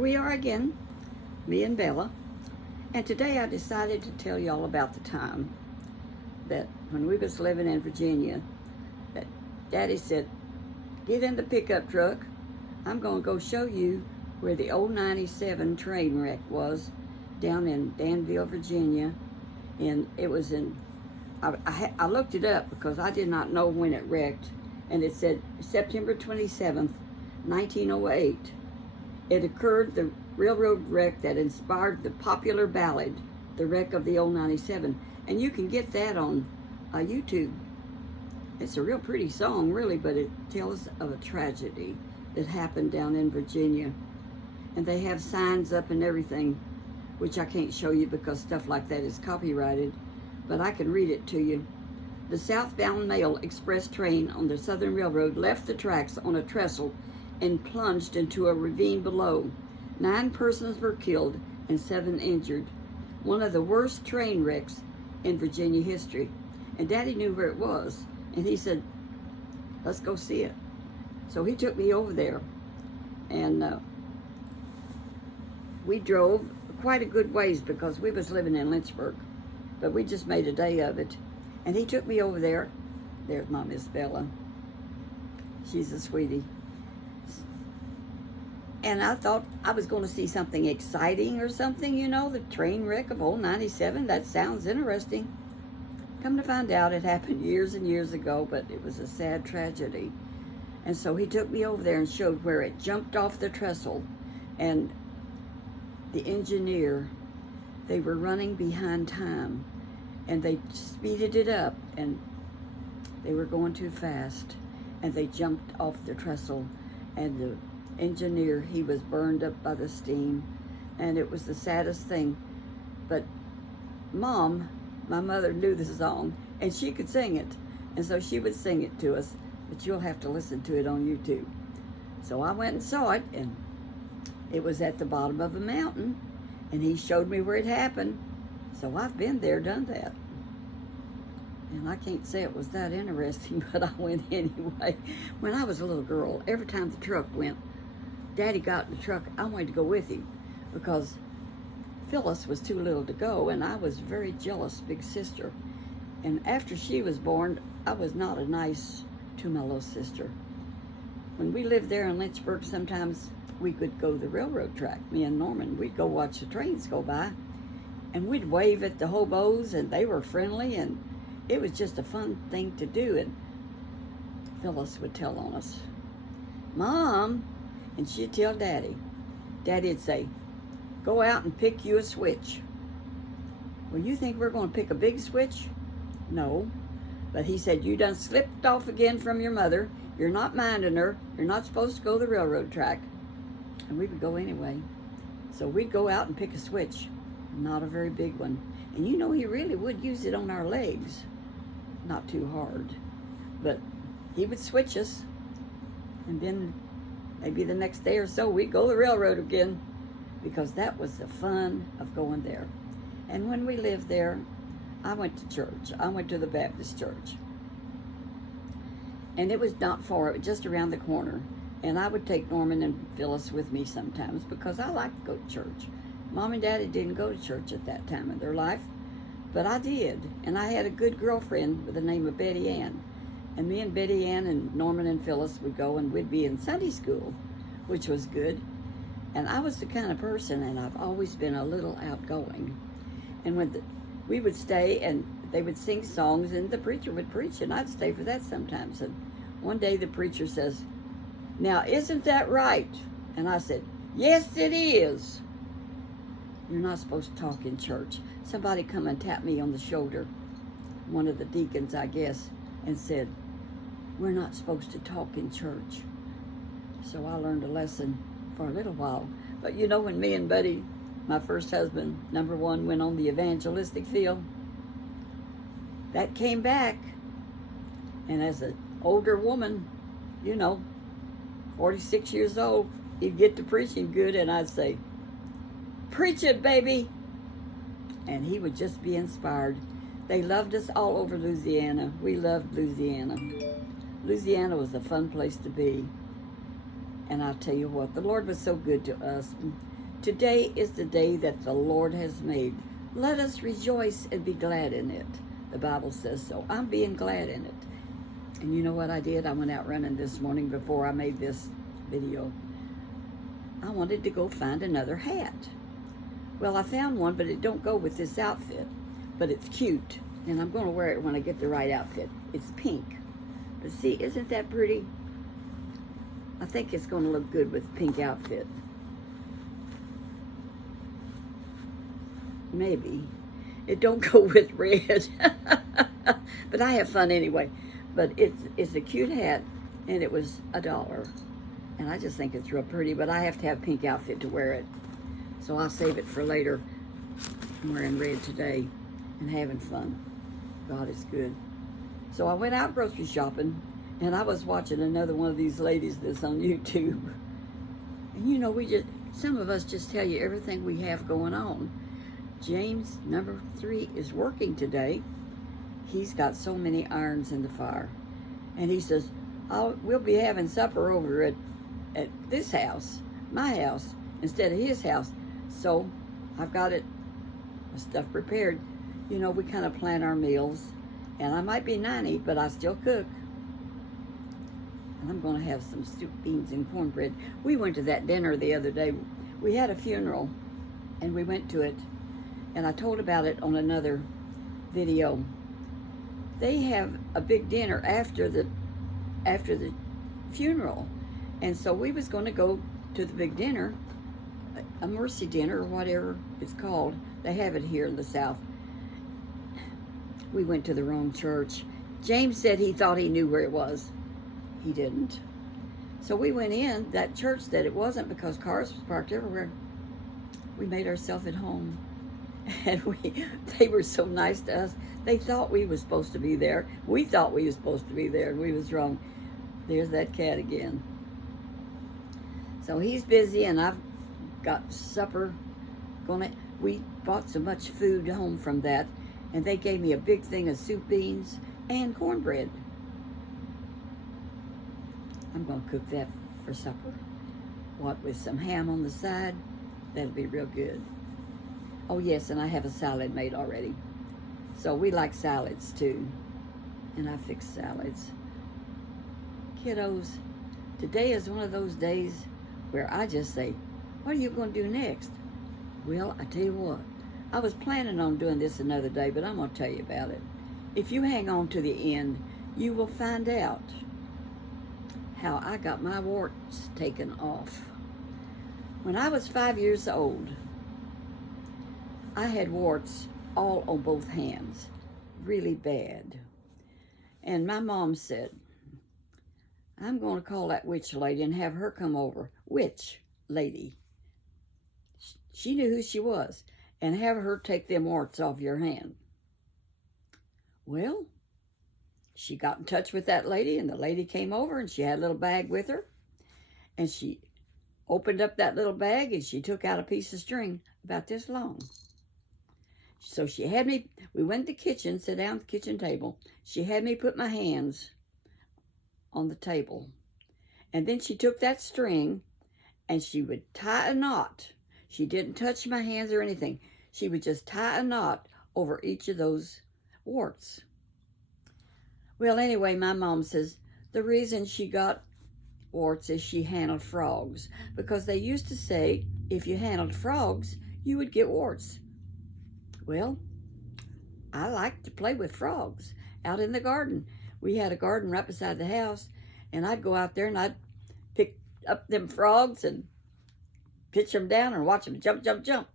we are again, me and Bella. And today I decided to tell y'all about the time that when we was living in Virginia, that Daddy said, get in the pickup truck. I'm gonna go show you where the old 97 train wreck was down in Danville, Virginia. And it was in, I looked it up because I did not know when it wrecked. And it said September 27th, 1908. It occurred, the railroad wreck that inspired the popular ballad, The Wreck of the Old 97. And you can get that on YouTube. It's a real pretty song, really, but it tells of a tragedy that happened down in Virginia. And they have signs up and everything, which I can't show you because stuff like that is copyrighted, but I can read it to you. The southbound mail express train on the Southern Railroad left the tracks on a trestle and plunged into a ravine below. 9 persons were killed and 7 injured. One of the worst train wrecks in Virginia history. And Daddy knew where it was, and he said, let's go see it. So he took me over there, and we drove quite a good ways because we was living in Lynchburg, but we just made a day of it. And he took me over there. There's my Miss Bella. She's a sweetie. And I thought I was going to see something exciting or something, you know, the train wreck of old 97. That sounds interesting. Come to find out, it happened years and years ago, but it was a sad tragedy. And so he took me over there and showed where it jumped off the trestle. And the engineer, they were running behind time. And they speeded it up, and they were going too fast. And they jumped off the trestle. And the engineer, he was burned up by the steam. And it was the saddest thing. But Mom, my mother, knew the song, and she could sing it. And so she would sing it to us, but you'll have to listen to it on YouTube. So I went and saw it, and it was at the bottom of a mountain, and he showed me where it happened. So I've been there, done that. And I can't say it was that interesting, but I went anyway. When I was a little girl, every time the truck went, Daddy got in the truck, I wanted to go with him because Phyllis was too little to go, and I was very jealous big sister. And after she was born, I was not a nice to my little sister. When we lived there in Lynchburg, sometimes we could go to the railroad track, me and Norman. We'd go watch the trains go by, and we'd wave at the hobos, and they were friendly, and it was just a fun thing to do. And Phyllis would tell on us, Mom, and she'd tell Daddy. Daddy'd say, go out and pick you a switch. Well, you think we're going to pick a big switch? No. But he said, you done slipped off again from your mother. You're not minding her. You're not supposed to go to the railroad track. And we would go anyway. So we'd go out and pick a switch. Not a very big one. And you know, he really would use it on our legs. Not too hard. But he would switch us. And then maybe the next day or so, we'd go to the railroad again, because that was the fun of going there. And when we lived there, I went to church. I went to the Baptist church. And it was not far, just around the corner. And I would take Norman and Phyllis with me sometimes because I like to go to church. Mom and Daddy didn't go to church at that time of their life, but I did. And I had a good girlfriend with the name of Betty Ann. And me and Betty Ann and Norman and Phyllis would go, and we'd be in Sunday school, which was good. And I was the kind of person, and I've always been a little outgoing. And when we would stay, and they would sing songs, and the preacher would preach, and I'd stay for that sometimes. And one day the preacher says, now, isn't that right? And I said, yes, it is. You're not supposed to talk in church. Somebody come and tapped me on the shoulder, one of the deacons, I guess, and said, we're not supposed to talk in church. So I learned a lesson for a little while. But you know, when me and Buddy, my first husband, number 1, went on the evangelistic field, that came back. And as an older woman, you know, 46 years old, he'd get to preaching good, and I'd say, preach it, baby. And he would just be inspired. They loved us all over Louisiana. We loved Louisiana. Louisiana was a fun place to be. And I'll tell you what, the Lord was so good to us. Today is the day that the Lord has made. Let us rejoice and be glad in it. The Bible says so. I'm being glad in it. And you know what I did? I went out running this morning before I made this video. I wanted to go find another hat. Well, I found one, but it don't go with this outfit. But it's cute, and I'm going to wear it when I get the right outfit. It's pink. But see, isn't that pretty? I think it's going to look good with pink outfit. Maybe. It don't go with red. But I have fun anyway. But it's a cute hat, and it was $1. And I just think it's real pretty, but I have to have pink outfit to wear it. So I'll save it for later. I'm wearing red today and having fun. God is good. So I went out grocery shopping, and I was watching another one of these ladies that's on YouTube. And you know, some of us just tell you everything we have going on. James, number 3, is working today. He's got so many irons in the fire. And he says, we'll be having supper over at this house, my house, instead of his house. So I've got stuff prepared. You know, we kind of plan our meals. And I might be 90, but I still cook. And I'm going to have some stewed beans and cornbread. We went to that dinner the other day. We had a funeral, and we went to it. And I told about it on another video. They have a big dinner after the funeral. And so we was going to go to the big dinner, a mercy dinner or whatever it's called. They have it here in the South. We went to the wrong church. James said he thought he knew where it was. He didn't. So we went in that church that it wasn't, because cars was parked everywhere. We made ourselves at home. And they were so nice to us. They thought we were supposed to be there. We thought we were supposed to be there, and we was wrong. There's that cat again. So he's busy, and I've got supper. We bought so much food home from that, and they gave me a big thing of soup beans and cornbread. I'm going to cook that for supper. What, with some ham on the side? That'll be real good. Oh yes, and I have a salad made already. So we like salads too. And I fix salads. Kiddos, today is one of those days where I just say, what are you going to do next? Well, I tell you what, I was planning on doing this another day, but I'm going to tell you about it. If you hang on to the end, you will find out how I got my warts taken off. When I was 5 years old, I had warts all on both hands, really bad. And my mom said, I'm going to call that witch lady and have her come over. Witch lady. She knew who she was. And have her take them warts off your hand. Well, she got in touch with that lady, and the lady came over, and she had a little bag with her. And she opened up that little bag, and she took out a piece of string about this long. So she had me, we went to the kitchen, sit down at the kitchen table. She had me put my hands on the table. And then she took that string, and she would tie a knot. She didn't touch my hands or anything. She would just tie a knot over each of those warts. Well, anyway, my mom says the reason she got warts is she handled frogs. Because they used to say if you handled frogs, you would get warts. Well, I like to play with frogs out in the garden. We had a garden right beside the house, and I'd go out there and I'd pick up them frogs and pitch them down and watch them jump, jump, jump.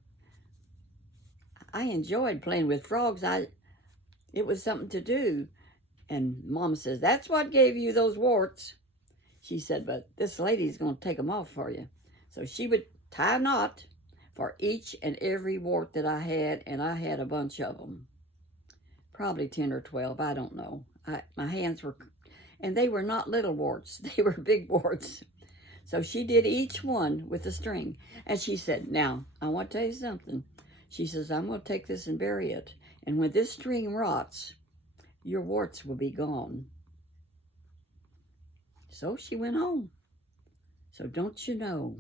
I enjoyed playing with frogs. It was something to do. And Mom says, that's what gave you those warts. She said, but this lady's going to take them off for you. So she would tie a knot for each and every wart that I had, and I had a bunch of them. Probably 10 or 12, I don't know. My hands were, and they were not little warts. They were big warts. So she did each one with a string. And she said, now, I want to tell you something. She says, I'm going to take this and bury it. And when this string rots, your warts will be gone. So she went home. So don't you know,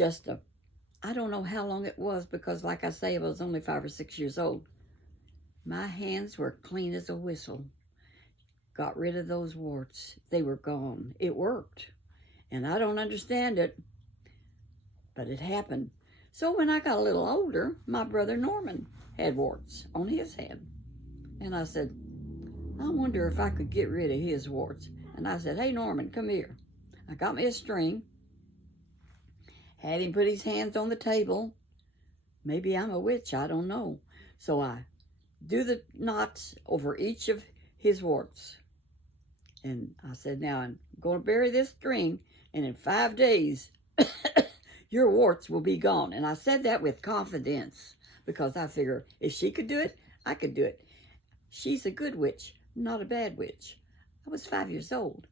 I don't know how long it was, because like I say, I was only 5 or 6 years old. My hands were clean as a whistle. Got rid of those warts. They were gone. It worked. And I don't understand it, but it happened. So when I got a little older, my brother Norman had warts on his hand. And I said, I wonder if I could get rid of his warts. And I said, hey, Norman, come here. I got me a string, had him put his hands on the table. Maybe I'm a witch, I don't know. So I do the knots over each of his warts. And I said, now I'm going to bury this string, and in 5 days, your warts will be gone. And I said that with confidence, because I figure if she could do it, I could do it. She's a good witch, not a bad witch. I was 5 years old.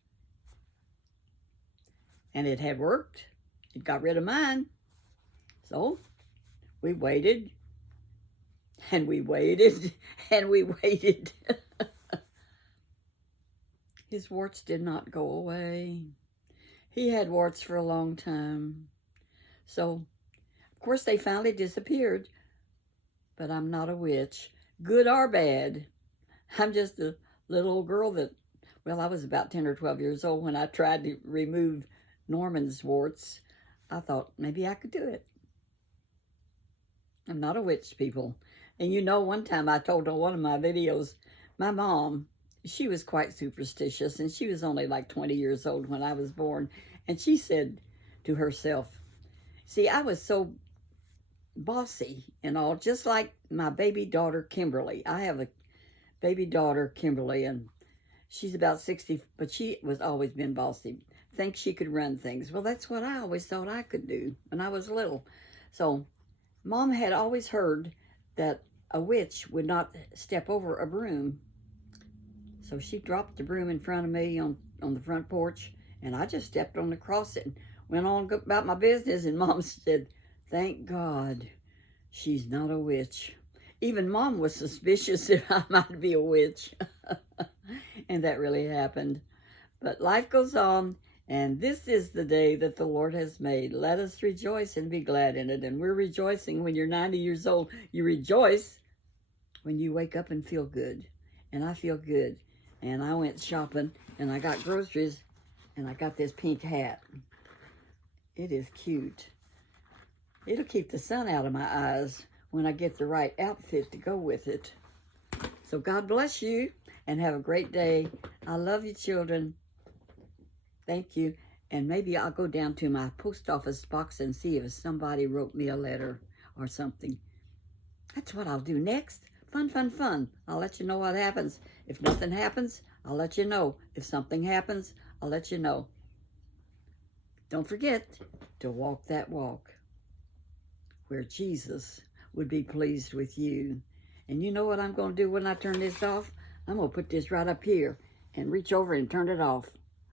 And it had worked. It got rid of mine. So we waited, and we waited, and we waited. His warts did not go away. He had warts for a long time. So, of course, they finally disappeared. But I'm not a witch, good or bad. I'm just a little old girl that, well, I was about 10 or 12 years old when I tried to remove Norman's warts. I thought maybe I could do it. I'm not a witch, people. And you know, one time I told on one of my videos, my mom, she was quite superstitious, and she was only like 20 years old when I was born. And she said to herself, see, I was so bossy and all, just like my baby daughter, Kimberly. I have a baby daughter, Kimberly, and she's about 60, but she was always been bossy. Thinks she could run things. Well, that's what I always thought I could do when I was little. So Mom had always heard that a witch would not step over a broom. So she dropped the broom in front of me on the front porch, and I just stepped on across it and went on about my business. And Mom said, thank God she's not a witch. Even Mom was suspicious that I might be a witch. And that really happened. But life goes on, and this is the day that the Lord has made. Let us rejoice and be glad in it. And we're rejoicing when you're 90 years old. You rejoice when you wake up and feel good. And I feel good. And I went shopping, and I got groceries, and I got this pink hat. It is cute. It'll keep the sun out of my eyes when I get the right outfit to go with it. So God bless you, and have a great day. I love you, children. Thank you. And maybe I'll go down to my post office box and see if somebody wrote me a letter or something. That's what I'll do next. Fun, fun, fun. I'll let you know what happens. If nothing happens, I'll let you know. If something happens, I'll let you know. Don't forget to walk that walk where Jesus would be pleased with you. And you know what I'm going to do when I turn this off? I'm going to put this right up here and reach over and turn it off.